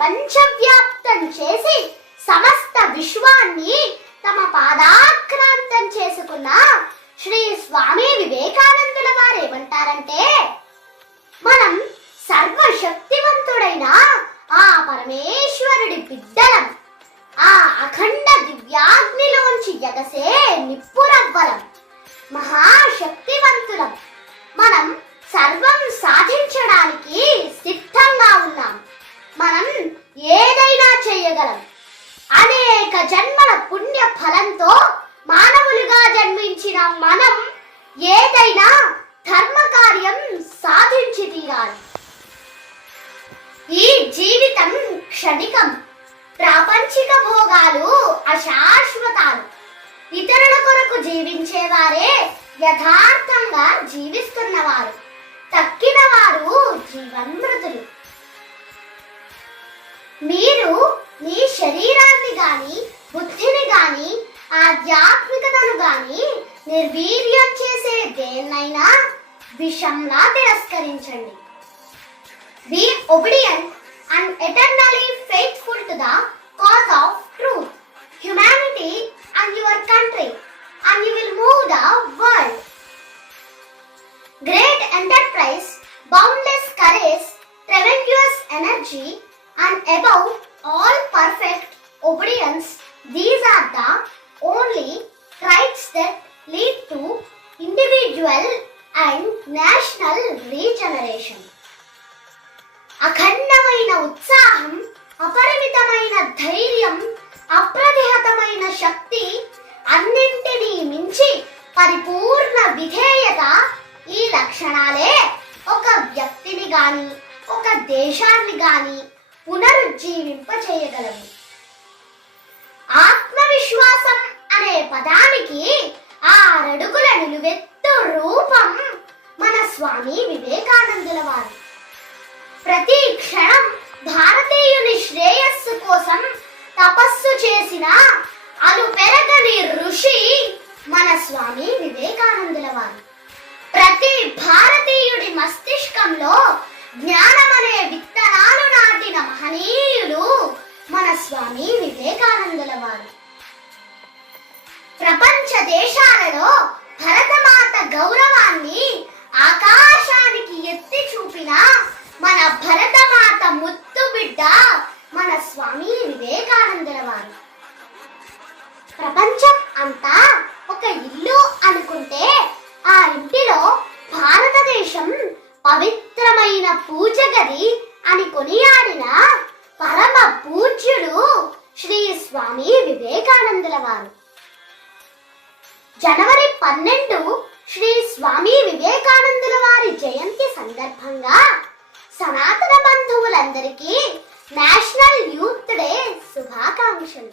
ప్రపంచవ్యాప్తం చేసి సమస్త విశ్వాన్ని తమ పాదాక్రాంతం చేసుకున్న శ్రీ స్వామి వివేకానందుల వారు ఏమంటారంటే ఉద్దేశంతో మానవులుగా జన్మించిన మనం ఏదైనా ధర్మ కార్యం సాధించి తీరాలి. ఈ జీవితం క్షణికం. ప్రాపంచిక భోగాలు అశాశ్వతాలు. ఇతరుల కొరకు జీవించేవారే యథార్థంగా జీవిస్తున్నవారు. తక్కిన వారు జీవన్మృతులు. మీరు మీ శరీరాన్ని గాని బుద్ధిని గాని ఆధ్యాత్మికతను గాని నిర్వీర్యం చేసే దేన్నైనా విషంలా తిరస్కరించండి. Be obedient and eternally faithful to the cause of truth humanity and your country and you will move the world great enterprise boundless courage tremendous energy and above all perfect obedience these are the only traits that lead to individual and national regeneration. అఖండమైన ఉత్సాహం అపరిమితమైన ధైర్యం అప్రతిహతమైన శక్తి అన్నింటినీ మించి పరిపూర్ణ విధేయత ఈ లక్షణాలే ఒక వ్యక్తిని గాని ఒక దేశాన్ని గాని పునరుజ్జీవింప చేయగలవు స్వామి వివేకానందుల వారు. ప్రతి క్షణం భారతీయుని శ్రేయస్సు కోసం తపస్సు చేసిన అనుపెరగని ఋషి మన స్వామి వివేకానందుల వారు. ప్రతి భారతీయుడి మస్తిష్కంలో జ్ఞానం అనే జనవరి పన్నెండు శ్రీ స్వామి వివేకానందుల వారి జయంతి సందర్భంగా సనాతన బంధువులందరికీ నేషనల్ యూత్ డే శుభాకాంక్షలు.